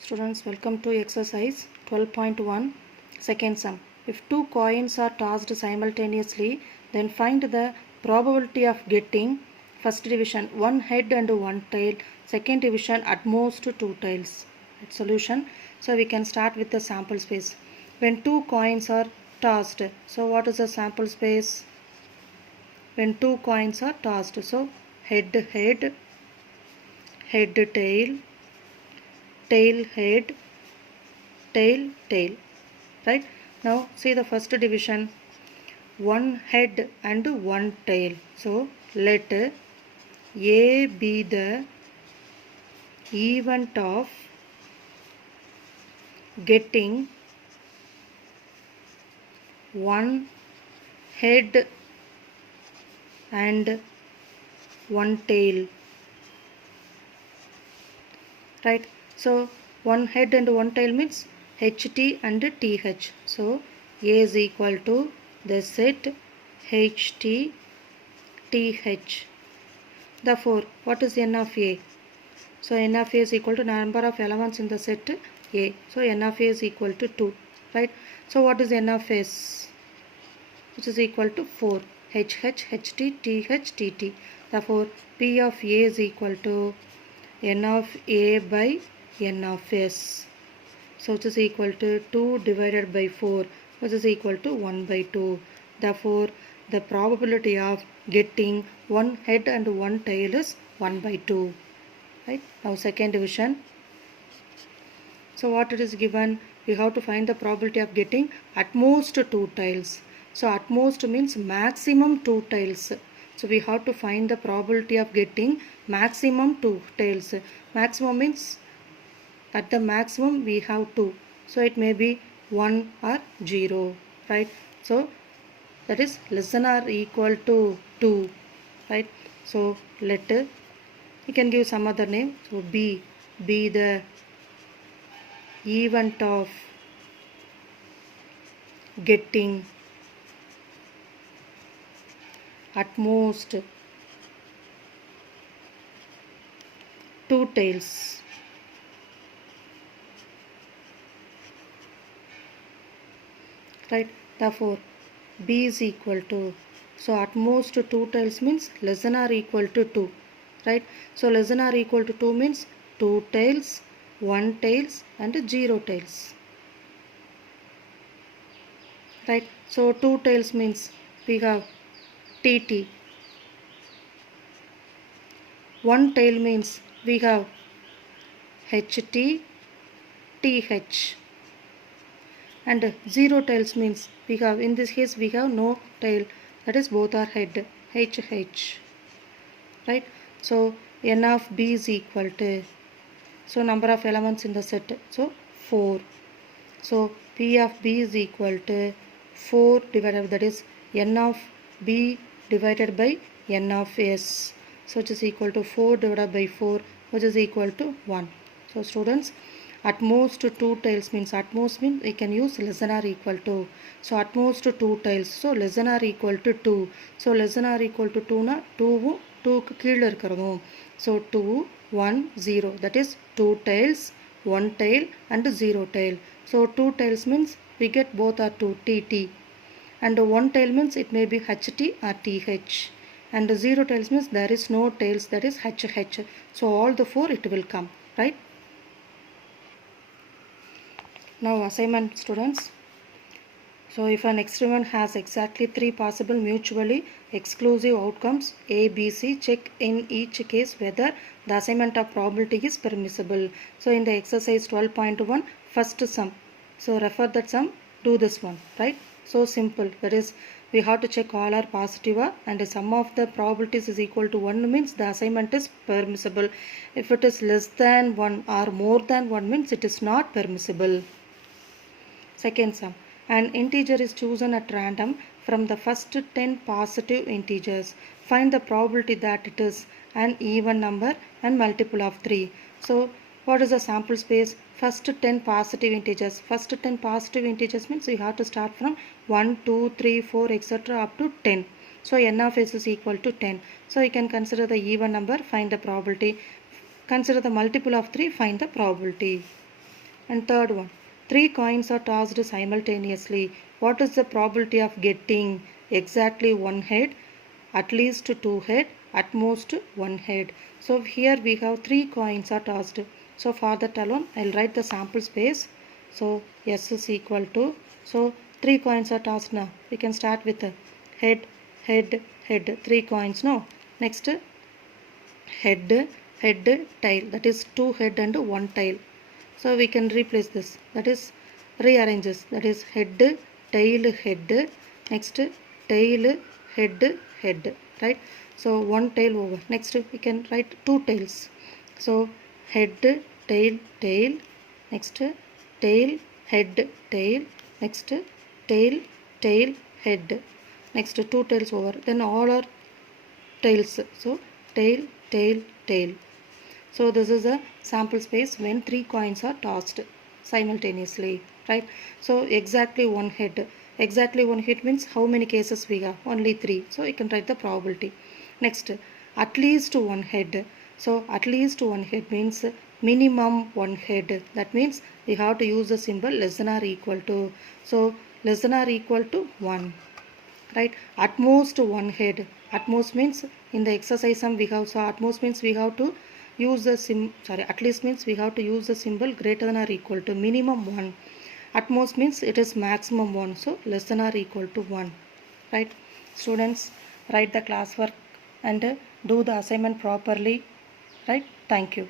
Students, welcome to exercise 12.1 second sum. If two coins are tossed simultaneously, then find the probability of getting first division one head and one tail, second division at most two tails. Solution. So we can start with the sample space. When two coins are tossed, so what is the sample space? When two coins are tossed, so head head, head tail, tail head, tail tail, right? Now see the first division, one head and one tail. So let A be the event of getting one head and one tail, right? So one head and one tail means HT and TH. So A is equal to the set HT TH. Therefore, what is n of A? So n of A is equal to number of elements in the set A. So n of A is equal to 2, right? So what is n of S? Which is equal to 4. HH, HT, TH, TT. Therefore, P of A is equal to n of A by n of S. So it is equal to 2 divided by 4, which is equal to 1 by 2. Therefore, the probability of getting one head and one tail is 1 by 2. Right? Now second division. So what it is given? We have to find the probability of getting at most two tails. So at most means maximum two tails. So we have to find the probability of getting maximum two tails. Maximum means at the maximum we have 2. So it may be 1 or 0. Right? So that is less than or equal to 2. Right? So let you can give some other name. So B be the event of getting at most two tails. Right? Therefore, B is equal to, so at most two tails means less than or equal to 2. Right? So less than or equal to 2 means 2 tails, 1 tails and 0 tails. Right? So 2 tails means we have TT. 1 tail means we have HT, TH. And 0 tails means we have, in this case we have no tail, that is both are head, HH. Right? So n of B is equal to, so number of elements in the set, so 4. So P of B is equal to 4 divided by, that is n of B divided by n of S. So it is equal to 4 divided by 4, which is equal to 1. So students, at most two tails means, at most means we can use less than or equal to. So at most two tails, so less than or equal to 2. So less than or equal to 2 na 2 க்கு கீழ இருக்கறதும். So 2 1 0, that is 2 tails, 1 tail and 0 tail. So 2 tails means we get both are 2 TT, and 1 tail means it may be HT or TH, and 0 tails means there is no tails, that is HH. So all the 4 it will come, right? Now assignment, students. So if an experiment has exactly 3 possible mutually exclusive outcomes A, B, C, check in each case whether the assignment of probability is permissible. So in the exercise 12.1 first sum. So refer that sum, do this one, right? So simple, that is we have to check all are positive and the sum of the probabilities is equal to 1 means the assignment is permissible. If it is less than 1 or more than 1 means it is not permissible. Second sum. An integer is chosen at random from the first 10 positive integers. Find the probability that it is an even number and multiple of 3. So what is the sample space? First 10 positive integers. First 10 positive integers means we have to start from 1, 2, 3, 4, etc. up to 10. So n of s is equal to 10. So you can consider the even number, find the probability. Consider the multiple of 3, find the probability. And third one, 3 coins are tossed simultaneously. What is the probability of getting exactly one head, at least two head, at most one head? So here we have 3 coins are tossed. So for that alone I'll write the sample space. So S is equal to, so 3 coins are tossed. Now we can start with head, head, head, 3 coins. No, next head, head, tail, that is 2 head and 1 tail. So we can replace this, that is rearrange this, that is head, tail, head, next tail, head, head, right? So 1 tail over, next we can write 2 tails. So head, tail, tail, next tail, head, tail, next tail, tail, head, next 2 tails over, then all are tails. So tail, tail, tail. So this is a sample space when 3 coins are tossed simultaneously, right? So exactly one head. Exactly one head means how many cases we have? Only 3. So you can write the probability. Next, at least one head. So at least one head means minimum one head. That means we have to use the symbol less than or equal to. So less than or equal to 1. Right, at most one head. At most means in the exercise sum we have, so at most means we have to use the at least means we have to use the symbol greater than or equal to, minimum 1. At most means it is maximum 1, so less than or equal to 1. Right, students, write the classwork and do the assignment properly. Right, thank you.